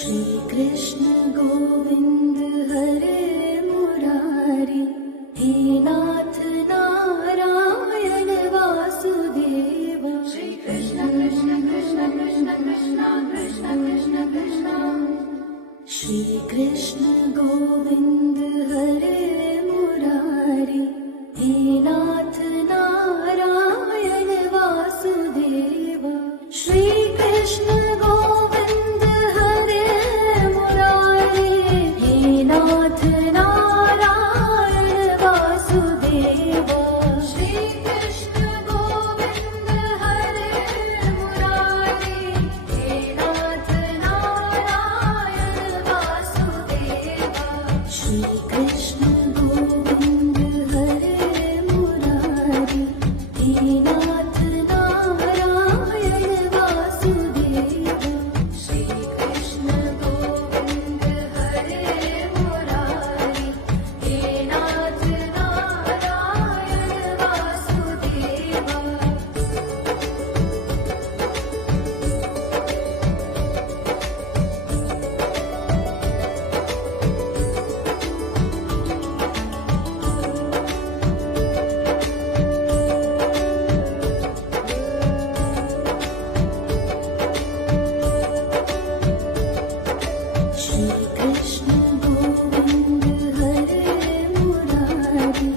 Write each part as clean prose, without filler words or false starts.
श्री कृष्ण गोविंद हरे मुरारी, हे नाथ नारायण वासुदेव। श्री कृष्ण कृष्ण कृष्ण कृष्ण कृष्ण कृष्ण कृष्ण कृष्ण। श्री कृष्ण गोविंद हरे मुरारी, हे नाथ नारायण वासुदेव। श्री कृष्ण गोविंद हरे मुरारी, हे नाथ नारायण वासुदेव। श्री कृष्ण गोविंद हरे मुरारी, हे नाथ नारायण वासुदेव। श्री कृष्ण गोविंद हरे मुरारी, हे नाथ नारायण वासुदेव। श्री कृष्ण गोविंद हरे मुरारी, हे नाथ नारायण वासुदेव। श्री कृष्ण गोविंद हरे मुरारी,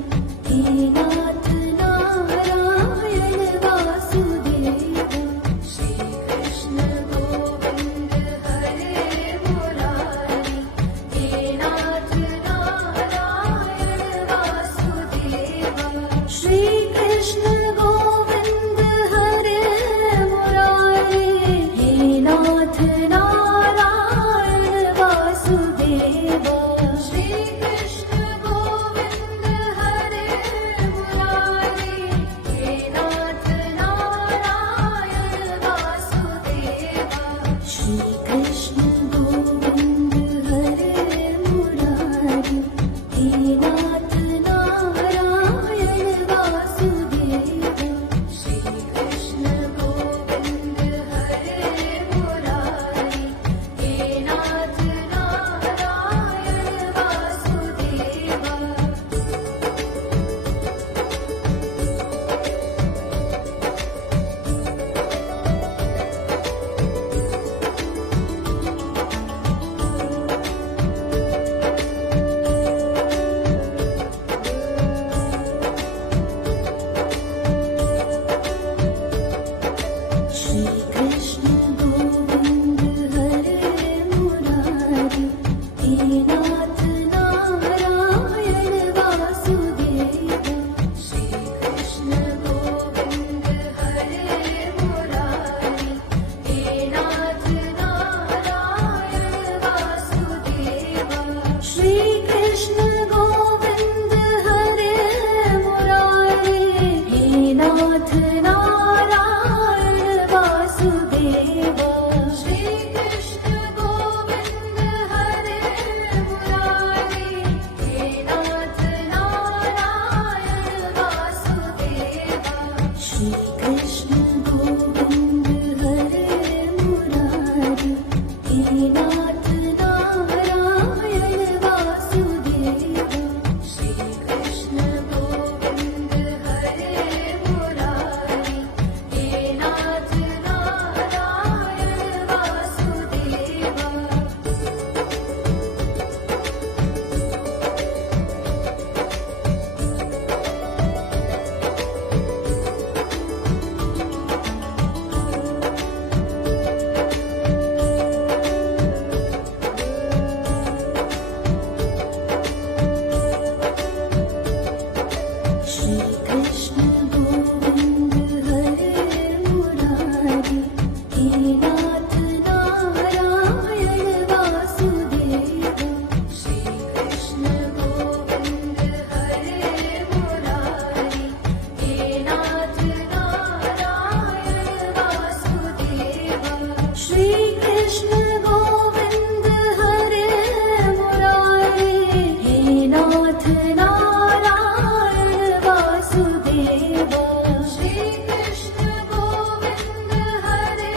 हे नाथ नारायण वासुदेव। श्री कृष्ण गोविंद हरे मुरारी, हे नाथ नारायण वासुदेव। श्री कृष्ण गोविंद हरे मुरारी, हे नाथ नारायण वासुदेव। श्री कृष्ण गोविंद हरे मुरारी, हे नाथ नारायण वासुदेव। श्री कृष्ण गोविंद हरे मुरारी, हे नाथ नारायण वासुदेव। श्री कृष्ण गोविंद हरे मुरारी, हे नाथ नारायण वासुदेव। श्री कृष्ण गोविंद हरे मुरारी, हे नाथ नारायण वासुदेव। श्री कृष्ण गोविंद हरे मुरारी, हे नाथ नारायण वासुदेव। श्री कृष्ण गोविंद हरे मुरारी, हे नाथ नारायण वासुदेव। श्री कृष्ण गोविंद हरे मुरारी, हे नाथ नारायण वासुदेव। श्री कृष्ण गोविंद हरे मुरारी, हे नाथ नारायण वासुदेव। श्री कृष्ण गोविंद हरे मुरारी, हे नाथ नारायण वासुदेव। श्री कृष्ण गोविंद हरे मुरारी, हे नाथ नारायण वासुदेव। श्री कृष्ण गोविंद हरे मुरारी, हे नाथ नारायण वासुदेव। श्री कृष्ण गोविंद हरे मुरारी, हे नाथ नारायण वासुदेव। श्री कृष्ण गोविंद हरे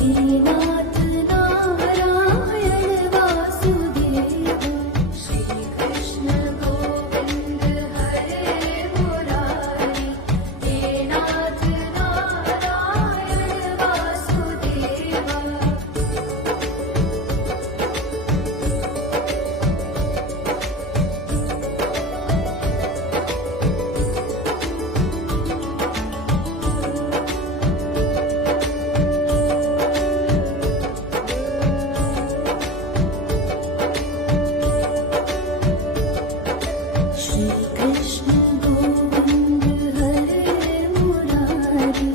हे नाथ नारायण वासुदेव श्री कृष्ण गोविंद हरे मुरारी हे नाथ नारायण वासुदेव श्री कृष्ण गोविंद हरे मुरारी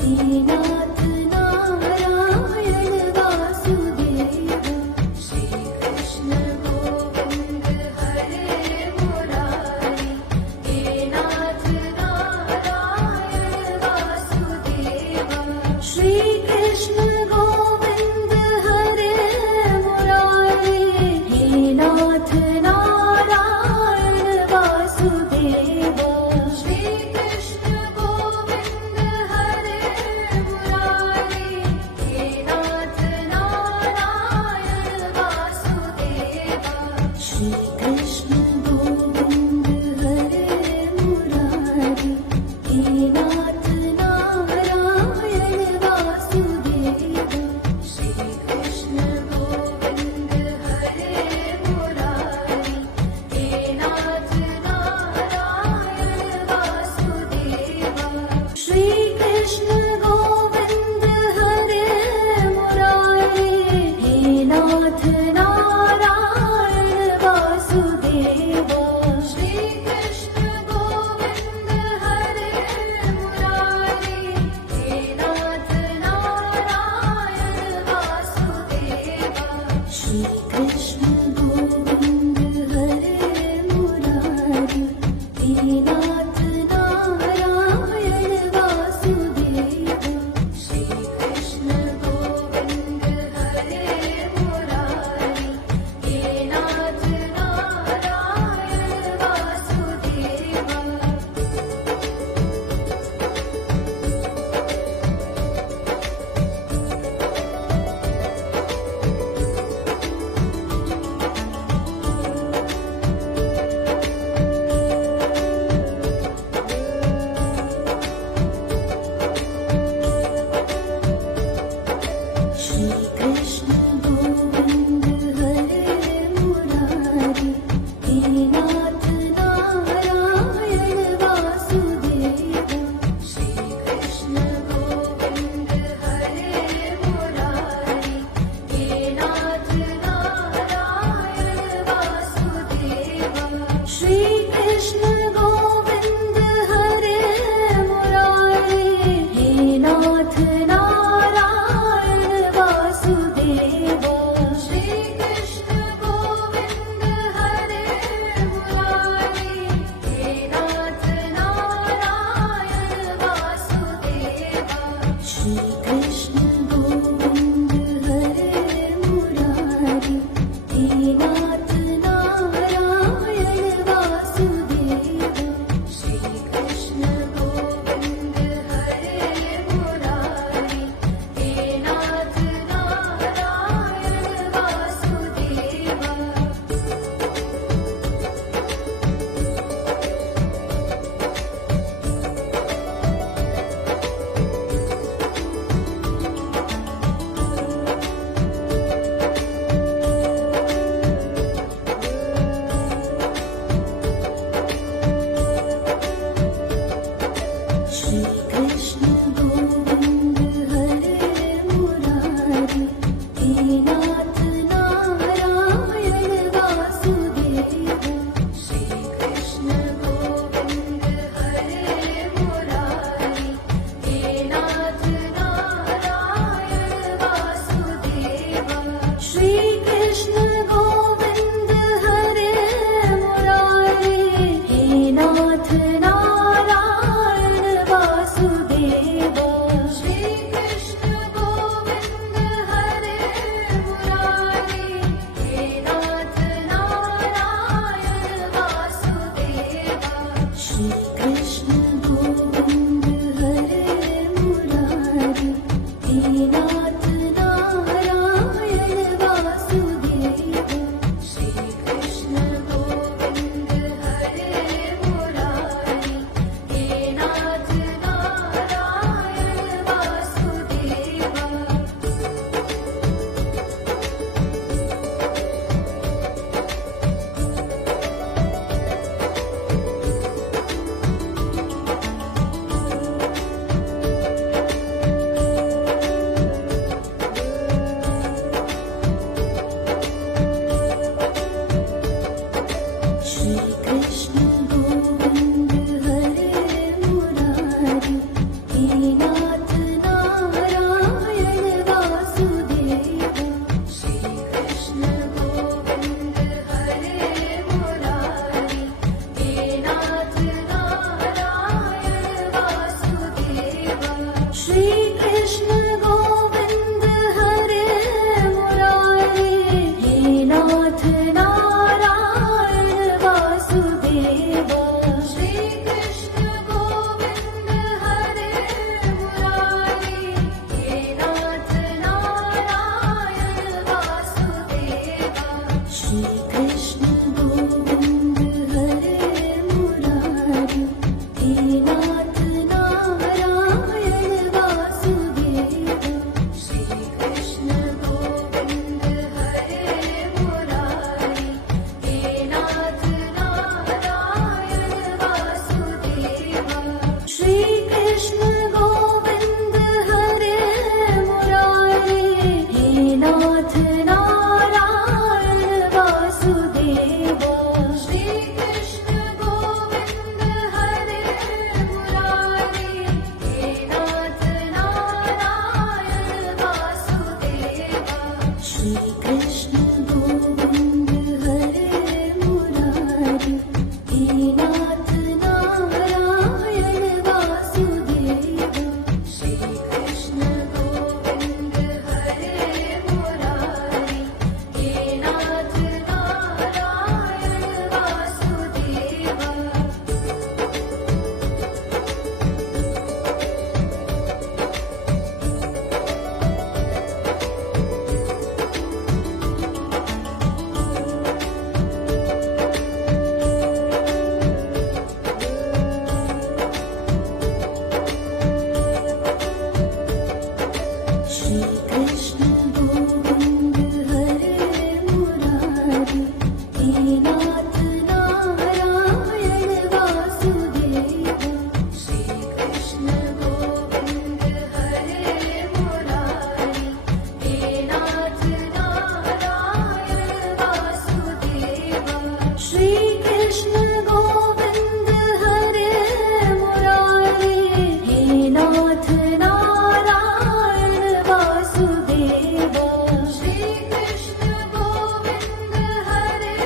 हे नाथ नारायण वासुदेव श्री कृष्ण गोविंद हरे मुरारी हे नाथ नारायण वासुदेव श्री कृष्ण गोविंद हरे मुरारी हे नाथ नारायण वासुदेव श्री कृष्ण गोविंद हरे मुरारी हे नाथ नारायण वासुदेव श्री कृष्ण गोविंद हरे मुरारी हे नाथ नारायण वासुदेव श्री कृष्ण गोविंद हरे मुरारी हे नाथ नारायण वासुदेव श्री कृष्ण गोविंद हरे मुरारी हे नाथ नारायण वासुदेव श्री कृष्ण गोविंद हरे मुरारी हे नाथ नारायण वासुदेव श्री कृष्ण गोविंद हरे मुरारी हे नाथ नारायण वासुदेव श्री कृष्ण गोविंद हरे मुरारी हे नाथ नारायण वासुदेव श्री कृष्ण गोविंद हरे मुरारी हे नाथ नारायण वासुदेव श्री कृष्ण गोविंद हरे मुरारी हे नाथ नारायण वासुदेव श्री कृष्ण गोविंद हरे मुरारी हे नाथ नारायण वासुदेव श्री कृष्ण गोविंद हरे मुरारी हे नाथ नारायण वासुदेव श्री कृष्ण गोविंद हरे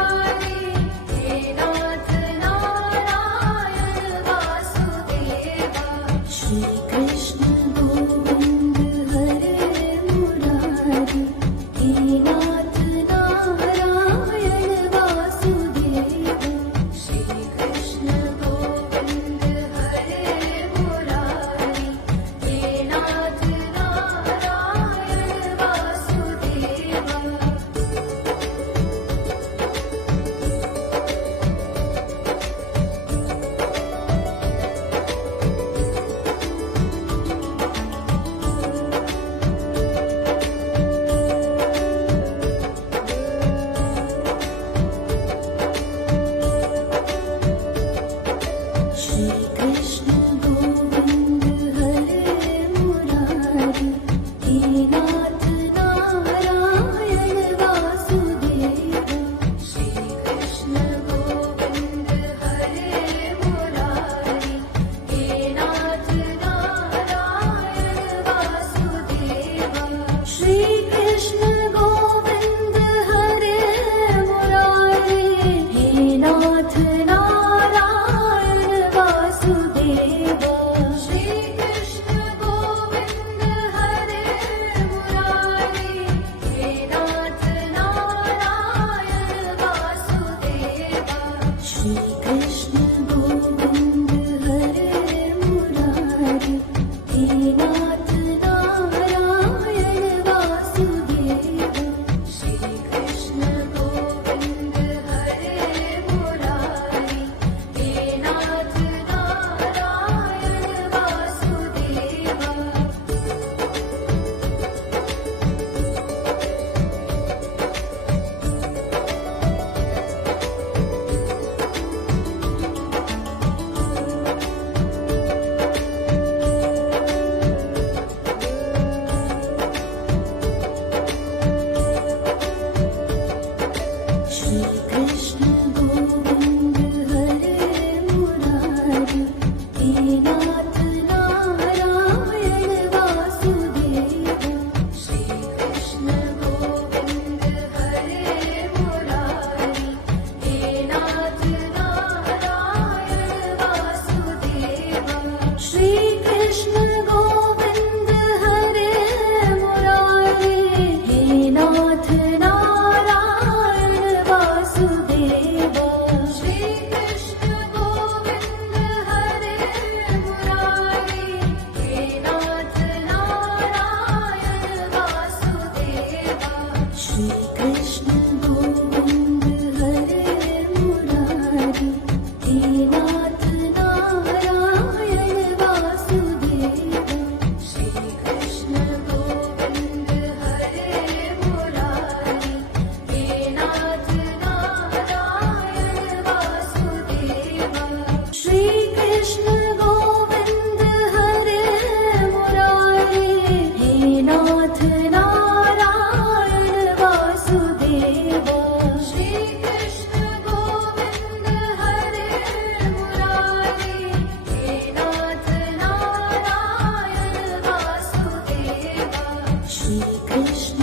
मुरारी हे नाथ नारायण वासुदेव श्री कृष्ण गोविंद हरे मुरारी हे नाथ नारायण वासुदेव श्री कृष्ण गोविंद हरे मुरारी हे नाथ नारायण वासुदेव श्री कृष्ण गोविंद हरे मुरारी हे नाथ नारायण वासुदेव श्री कृष्ण गोविंद हरे मुरारी हे नाथ नारायण वासुदेव श्री कृष्ण गोविंद हरे मुरारी हे नाथ नारायण वासुदेव श्री कृष्ण गोविंद हरे मुरारी हे नाथ नारायण वासुदेव श्री कृष्ण गोविंद हरे मुरारी हे नाथ नारायण वासुदेव श्री कृष्ण गोविंद हरे मुरारी हे नाथ नारायण वासुदेव श्री कृष्ण गोविंद हरे मुरारी हे नाथ नारायण वासुदेव श्री कृष्ण गोविंद हरे मुरारी हे नाथ नारायण वासुदेव श्री कृष्ण गोविंद हरे मुरारी हे नाथ नारायण वासुदेव श्री कृष्ण गोविंद हरे मुरारी हे नाथ नारायण वासुदेव श्री कृष्ण गोविंद हरे मुरारी हे नाथ नारायण वासुदेव श्री कृष्ण गोविंद हरे मुरारी हे नाथ नारायण वासुदेव श्री कृष्ण गोविंद हरे मुरारी हे नाथ नारायण वासुदेव श्री कृष्ण गोविंद हरे मुरारी हे नाथ नारायण वासुदेव श्री कृष्ण गोविंद हरे मुरारी हे नाथ नारायण वासुदेव श्री कृष्ण